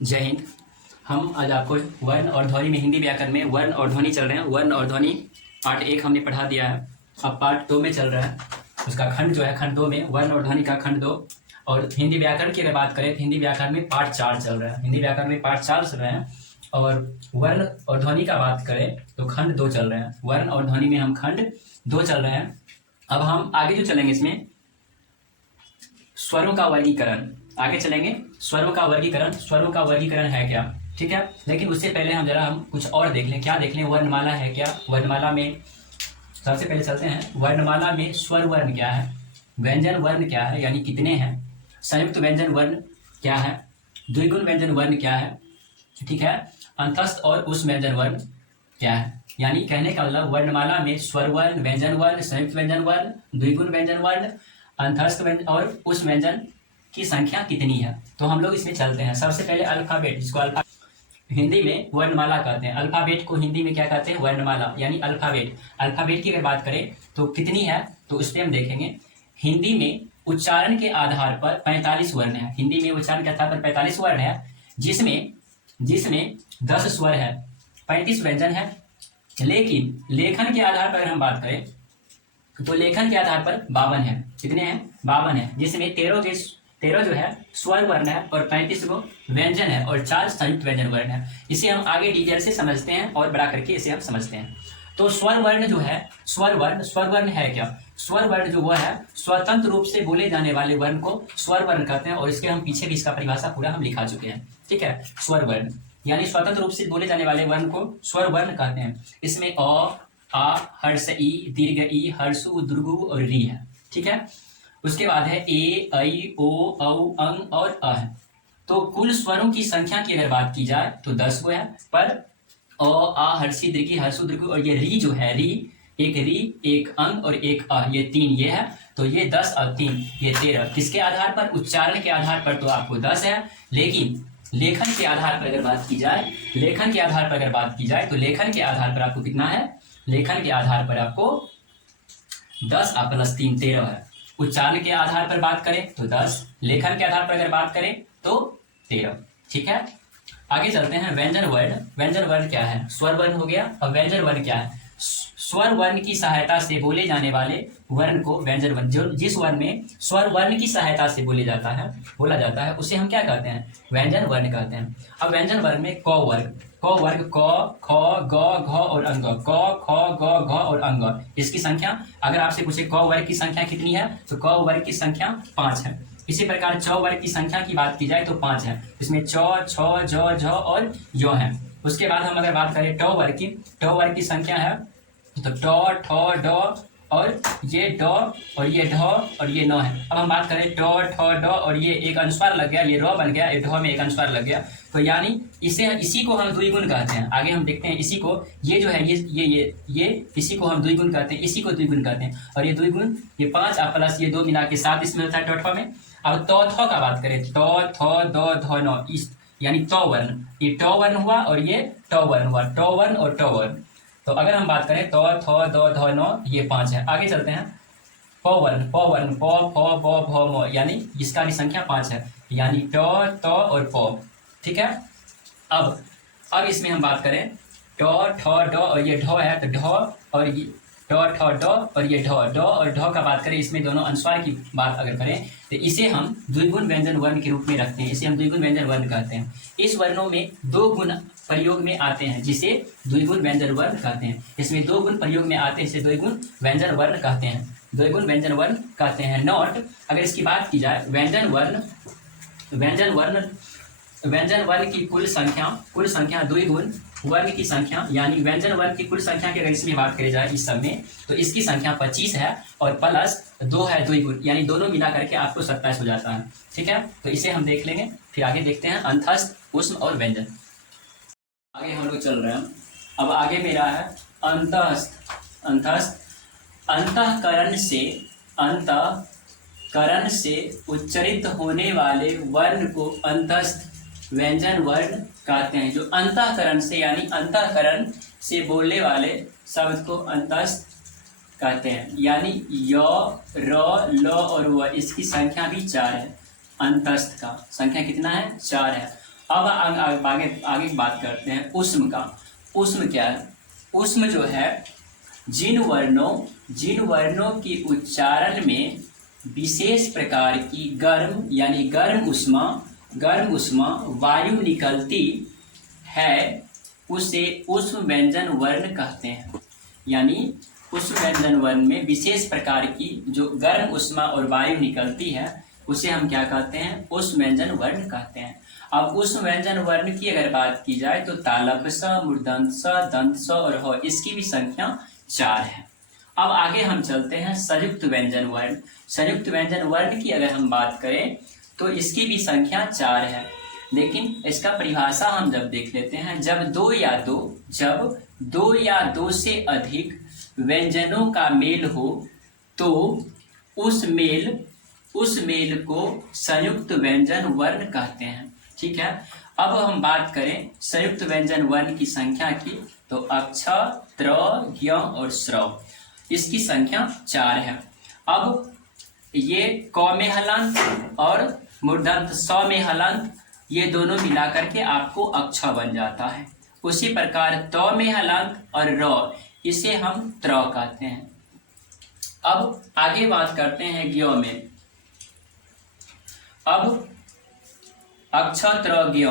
जय हिंद। हम आज आपको वर्ण और ध्वनि में हिंदी व्याकरण में वर्ण और ध्वनि चल रहे हैं। वर्ण और ध्वनि पार्ट 1 हमने पढ़ा दिया है, अब पार्ट 2 में चल रहा है। उसका खंड जो है खंड 2 में वर्ण और ध्वनि का खंड 2। और हिंदी व्याकरण की अगर बात करें तो हिंदी व्याकरण में पार्ट 4 चल रहा है। हिंदी व्याकरण में पार्ट 4 चल रहे हैं और वर्ण और ध्वनि का बात करें तो खंड 2 चल रहे हैं। वर्ण और ध्वनि में हम खंड 2 चल रहे हैं। अब हम आगे जो चलेंगे इसमें स्वरों का वर्गीकरण आगे चलेंगे। स्वरों का वर्गीकरण है क्या, ठीक है। लेकिन उससे पहले हम कुछ और देख लें। क्या देख लें? वर्णमाला है क्या। वर्णमाला में सबसे पहले चलते हैं। वर्णमाला में स्वर वर्ण क्या है, व्यंजन वर्ण क्या है यानी कितने हैं, संयुक्त व्यंजन वर्ण क्या है, द्विगुण व्यंजन वर्ण क्या है, ठीक है, अंतस्थ और उस व्यंजन वर्ण क्या है। यानी कहने का मतलब वर्णमाला में स्वर वर्ण, व्यंजन वर्ण, संयुक्त व्यंजन वर्ण, द्विगुण व्यंजन वर्ण, अंतस्थ व्यंजन और उस व्यंजन की संख्या कितनी है। तो हम लोग इसमें चलते हैं। सबसे पहले अल्फाबेट, जिसको हिंदी में वर्णमाला कहते हैं। अल्फाबेट को हिंदी में क्या कहते हैं? वर्णमाला यानी अल्फाबेट। अल्फाबेट की अगर बात करें तो कितनी है, तो उस पर हम देखेंगे। हिंदी में उच्चारण के आधार पर 45 वर्ण है। हिंदी में उच्चारण के आधार पर 45 वर्ण है, जिसमें 10 स्वर है, 35 व्यंजन है। लेकिन लेखन के आधार पर अगर हम बात करें तो लेखन के आधार पर 52 है। कितने हैं? 52 है, जिसमें 13 जो है स्वर वर्ण है और 35 को व्यंजन है और 4 संयुक्त व्यंजन वर्ण है। इसे हम आगे डिटेल से समझते हैं और बड़ा करके इसे हम समझते हैं। तो स्वर वर्ण जो है, स्वर वर्ण है क्या? स्वर वर्ण जो वो है स्वतंत्र रूप से बोले जाने वाले वर्ण को स्वर वर्ण कहते हैं। और इसके हम पीछे भी इसका परिभाषा पूरा हम लिखा चुके हैं, ठीक है। स्वर वर्ण यानी स्वतंत्र रूप से बोले जाने वाले वर्ण को स्वर वर्ण कहते हैं। इसमें अ, आ, हर्ष ई, दीर्घ ई, हर्षु, दुर्गु और री है, ठीक है। उसके बाद है ए, ऐ, ओ, औ, अंग और अ है। तो कुल स्वरों की संख्या की अगर बात की जाए तो 10 को है, पर अ, आ, हर्षी, दीर्घी, हर्षु, दुर्गु और ये री जो है, री, एक अंग और एक अ, ये 3 ये है। तो ये 10 और 3 ये 13। किसके आधार पर? उच्चारण के आधार पर तो आपको 10 है, लेकिन लेखन के आधार पर अगर बात की जाए तो लेखन के आधार पर आपको कितना है? लेखन के आधार पर आपको 10 प्लस 3 13 है। उच्चारण के आधार पर बात करें तो 10, लेखन के आधार पर अगर बात करें तो 13, ठीक है। आगे चलते हैं। व्यंजन वर्ण क्या है? स्वर वर्ण हो गया। अब व्यंजन वर्ण क्या है? स्वर वर्ण की सहायता से बोले जाने वाले वर्ण को व्यंजन वर्ण, जो जिस वर्ण में स्वर वर्ण की सहायता से बोला जाता है उसे हम क्या कहते हैं? व्यंजन वर्ण कहते हैं। अब व्यंजन वर्ण में क वर्ग क, ख, ग, घ और अंग। क, ख, ग, घ और अंग। इसकी संख्या अगर आपसे पूछे क वर्ग की संख्या कितनी है, तो क वर्ग की संख्या 5 है। इसी प्रकार च वर्ग की संख्या की बात की जाए तो 5 है। इसमें च, छ, ज, झ और य है। उसके बाद हम अगर बात करें ट वर्ग की संख्या है तो ट, ठ, ड और ये ड और ये ढ और ये न है। अब हम बात करें ट, ठ, ड और ये एक अनुस्वार लग गया, ये र बन गया, ये ढ में एक अनुस्वार लग गया। तो यानी इसी को हम द्विगुण कहते हैं। आगे हम देखते हैं इसी को, ये जो है ये इसी को हम द्विगुण कहते हैं, इसी को द्विगुण कहते हैं। और ये द्विगुण ये 5 प्लस ये 2 मिला के 7 इसमें होता है ट, ठ में। अब त, थ का बात करें त, थ, द, ध, न, इस यानी त वर्ण, ये ट वर्ण हुआ और ये ट वर्ण हुआ, ट वर्ण और ट वर्ण। तो अगर हम बात करें तो थ, द, ध, न ये 5 है। आगे चलते हैं। प वर्ण प, फ, ब, भ, म यानी इसका भी संख्या 5 है, यानी ट, त और प, ठीक है। अब इसमें हम बात करें ट, ठ, ड और ये ढ है, तो ढ और ये ट, ठ, ड और ये ढ और ढ का बात करें, इसमें दोनों अनुस्वार की बात अगर करें तो इसे हम द्विगुण व्यंजन वर्ण के रूप में रखते हैं। इसे हम द्विगुण व्यंजन वर्ण कहते हैं। इस वर्णों में 2 गुण प्रयोग में आते हैं, जिसे द्विगुण व्यंजन वर्ण कहते हैं। इसमें 2 गुण प्रयोग में आते हैं, इसे द्विगुण व्यंजन वर्ण कहते हैं। द्विगुण व्यंजन वर्ण कहते हैं। नोट, अगर इसकी बात की जाए व्यंजन वर्ण की कुल संख्या द्विगुण वर्ण की संख्या यानी व्यंजन वर्ण की कुल संख्या की अगर इसमें बात करी जाए इस सब में, तो इसकी संख्या 25 है और प्लस 2 है द्विगुण, यानी दोनों मिला करके आपको 27 हो जाता है, ठीक है। तो इसे हम देख लेंगे। फिर आगे देखते हैं अंतस्थ, उष्म और व्यंजन। आगे हम लोग चल रहे हैं। अब आगे मेरा है अंतस्थ। अंतःकरण से उच्चरित होने वाले वर्ण को अंतस्थ व्यंजन वर्ण कहते हैं। जो अंतःकरण से यानी अंतःकरण से बोलने वाले शब्द को अंतस्थ कहते हैं। यानी य, र, ल और व, इसकी संख्या भी 4 है। अंतस्थ का संख्या कितना है? 4 है। अब आगे आगे बात करते हैं उष्म का। उष्म क्या है? उष्म जो है जिन वर्णों की उच्चारण में विशेष प्रकार की गर्म उष्मा वायु निकलती है उसे उष्म व्यंजन वर्ण कहते हैं। यानी उष्म व्यंजन वर्ण में विशेष प्रकार की जो गर्म उष्मा और वायु निकलती है उसे हम क्या कहते हैं? उष्म व्यंजन वर्ण कहते हैं। अब उष्म व्यंजन वर्ण की अगर बात की जाए तो तालव्य स, मूर्धन्य स, दंत स और ह, इसकी भी संख्या 4 है। अब आगे हम चलते हैं संयुक्त व्यंजन वर्ण। संयुक्त व्यंजन वर्ण की अगर हम बात करें तो इसकी भी संख्या 4 है, लेकिन इसका परिभाषा हम जब देख लेते हैं, जब दो या दो से अधिक व्यंजनों का मेल हो तो उस मेल को संयुक्त व्यंजन वर्ण कहते हैं। ठीक है। अब हम बात करें संयुक्त व्यंजन वर्ण की संख्या की तो अक्ष, त्र, ज्ञ और श्रव, इसकी संख्या 4 है। अब ये क में हलंत और मूर्धन्य स में हलंत, ये दोनों मिलाकर के आपको अक्ष बन जाता है। उसी प्रकार त में हलंत और र, इसे हम त्र कहते हैं। अब आगे बात करते हैं ज्ञ में। अब अक्ष, त्र, ज्ञ,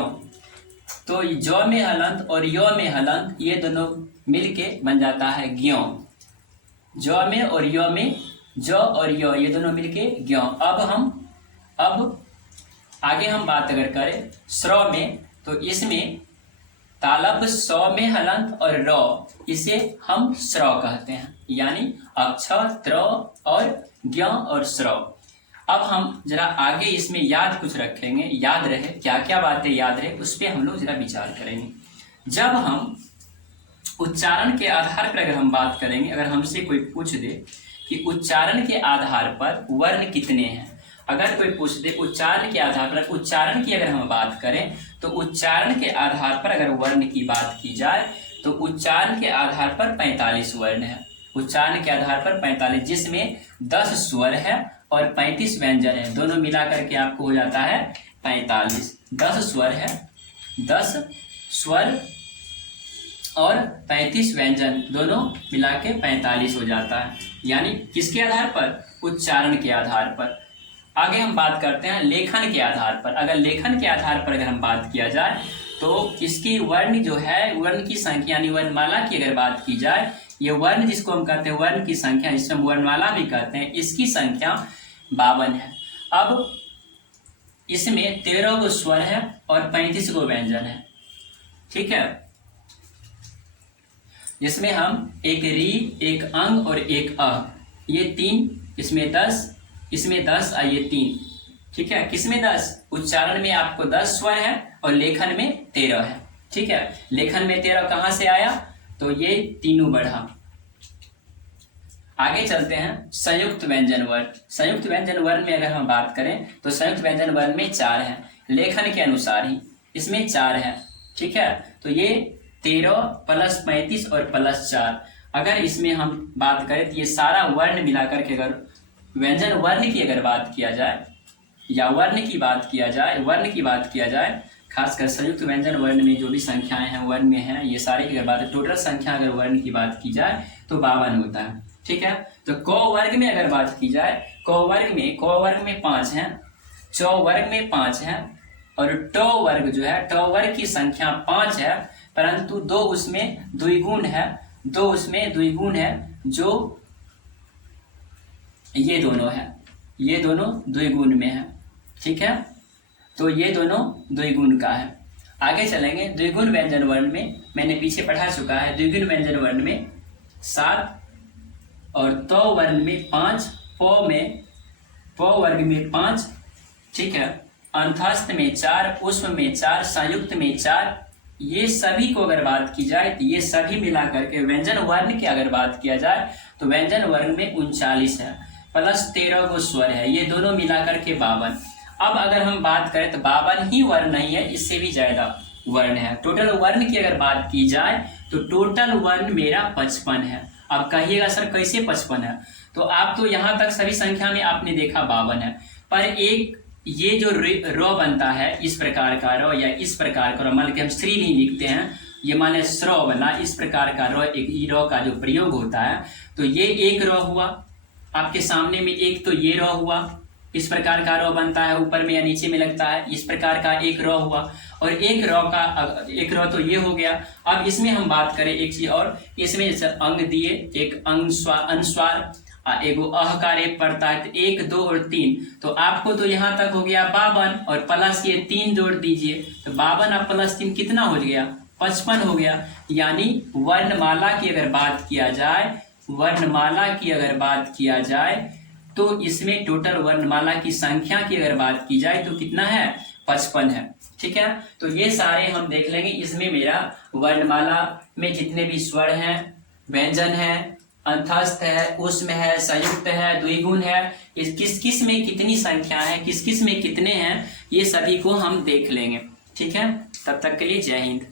तो ज में हलंत और य में हलंत, ये दोनों मिलके बन जाता है ज्ञ। ज में और य में, ज और य ये दोनों मिलके ज्ञ। अब आगे हम बात अगर करें श्रव में तो इसमें तालव्य स में हलंत और र, इसे हम श्रव कहते हैं। यानी अक्ष, त्र और ज्ञ और श्रव। अब हम जरा आगे इसमें याद कुछ रखेंगे, याद रहे क्या क्या बातें याद रहे उस पर हम लोग जरा विचार करेंगे। जब हम उच्चारण के आधार पर अगर हम बात करेंगे, अगर हमसे कोई पूछ दे कि उच्चारण के आधार पर वर्ण कितने हैं, अगर कोई पूछ दे उच्चारण के आधार पर, उच्चारण की अगर हम बात करें तो उच्चारण के आधार पर अगर वर्ण की बात की जाए तो उच्चारण के आधार पर 45 वर्ण है। उच्चारण के आधार पर 45, जिसमें 10 स्वर है और 35 व्यंजन है, दोनों मिलाकर के आपको हो जाता है 45। 10 स्वर है, 10 स्वर और 35 व्यंजन, दोनों मिला के 45 हो जाता है। यानी किसके आधार पर? उच्चारण के आधार पर। आगे हम बात करते हैं लेखन के आधार पर। अगर लेखन के आधार पर अगर हम बात किया जाए तो इसकी वर्ण जो है, वर्ण की संख्या यानी वर्णमाला की अगर बात की जाए, ये वर्ण जिसको हम कहते हैं वर्ण की संख्या, जिसे हम वर्णमाला भी कहते हैं, इसकी संख्या 52 है। अब इसमें 13 गो स्वर है और 35 गो व्यंजन है। ठीक है। जिसमें हम एक री, एक अंग और एक अ, ये 3, इसमें 10 और ये 3। ठीक है। किसमें 10? उच्चारण में आपको 10 स्वर है और लेखन में 13 है। ठीक है। लेखन में 13 कहाँ से आया? तो ये तीनों बढ़ा। आगे चलते हैं संयुक्त व्यंजन वर्ण। संयुक्त व्यंजन वर्ण में अगर हम बात करें तो संयुक्त व्यंजन वर्ण में 4 है, लेखन के अनुसार ही इसमें 4 है। ठीक है। तो ये 13 प्लस 35 और प्लस 4, अगर इसमें हम बात करें तो ये सारा वर्ण मिलाकर के अगर व्यंजन वर्ण की अगर बात किया जाए या वर्ण की बात किया जाए, खासकर संयुक्त व्यंजन वर्ण में जो भी संख्याएं हैं वर्ण में हैं, ये सारी की अगर बात, टोटल संख्या अगर वर्ण की बात की जाए तो 52 होता है। ठीक है। तो क वर्ग में अगर बात की जाए, क वर्ग में 5 है, च वर्ग में 5 है और ट वर्ग जो है, ट वर्ग की संख्या 5 है, परंतु 2 उसमें द्विगुण है, जो ये दोनों द्विगुण में है। ठीक है। तो ये दोनों द्विगुण का है। आगे चलेंगे द्विगुण व्यंजन वर्ण में, मैंने पीछे पढ़ा चुका है। द्विगुण व्यंजन वर्ण में 7 और त वर्ण में 5, प वर्ग में 5। ठीक है। अंतस्थ में 4, उष्म में 4, संयुक्त में 4, ये सभी को अगर बात की जाए तो ये सभी मिलाकर के व्यंजन वर्ण की अगर बात किया जाए तो व्यंजन वर्ण में 39 है, प्लस 13 गो स्वर है, ये दोनों मिलाकर के 52। अब अगर हम बात करें तो 52 ही वर्ण नहीं है, इससे भी ज्यादा वर्ण है। टोटल वर्ण की अगर बात की जाए तो टोटल वर्ण मेरा 55 है। अब कहिएगा सर कैसे 55 है? तो आप तो यहाँ तक सभी संख्या में आपने देखा 52 है, पर एक ये जो र बनता है इस प्रकार का र या इस प्रकार का र, मान के हम श्री नहीं लिखते हैं, ये माने स्र बना, इस प्रकार का र, एक ई र का जो प्रयोग होता है, तो ये एक र हुआ आपके सामने में, एक तो ये र हुआ, इस प्रकार का र बनता है, ऊपर में या नीचे में लगता है, इस प्रकार का एक र हुआ, और एक र तो ये हो गया। अब इसमें हम बात करें एक चीज और, इसमें जैसे अंग दिए, एक अनुस्वार, एगो अहकार एक पड़ता है, तो 1 2 और 3, तो आपको तो यहाँ तक हो गया 52 और प्लस ये 3 जोड़ दीजिए, तो 52 और प्लस 3 कितना हो गया, 55 हो गया। यानी वर्णमाला की अगर बात किया जाए, वर्णमाला की अगर बात किया जाए तो इसमें टोटल वर्णमाला की संख्या की अगर बात की जाए तो कितना है, 55 है। ठीक है, तो ये सारे हम देख लेंगे। इसमें मेरा वर्णमाला में जितने भी स्वर हैं, व्यंजन है, अंतस्थ है, उष्म है, संयुक्त है, द्विगुण है, किस किस में कितनी संख्या है, किस किस में कितने हैं, ये सभी को हम देख लेंगे। ठीक है, तब तक के लिए जय हिंद।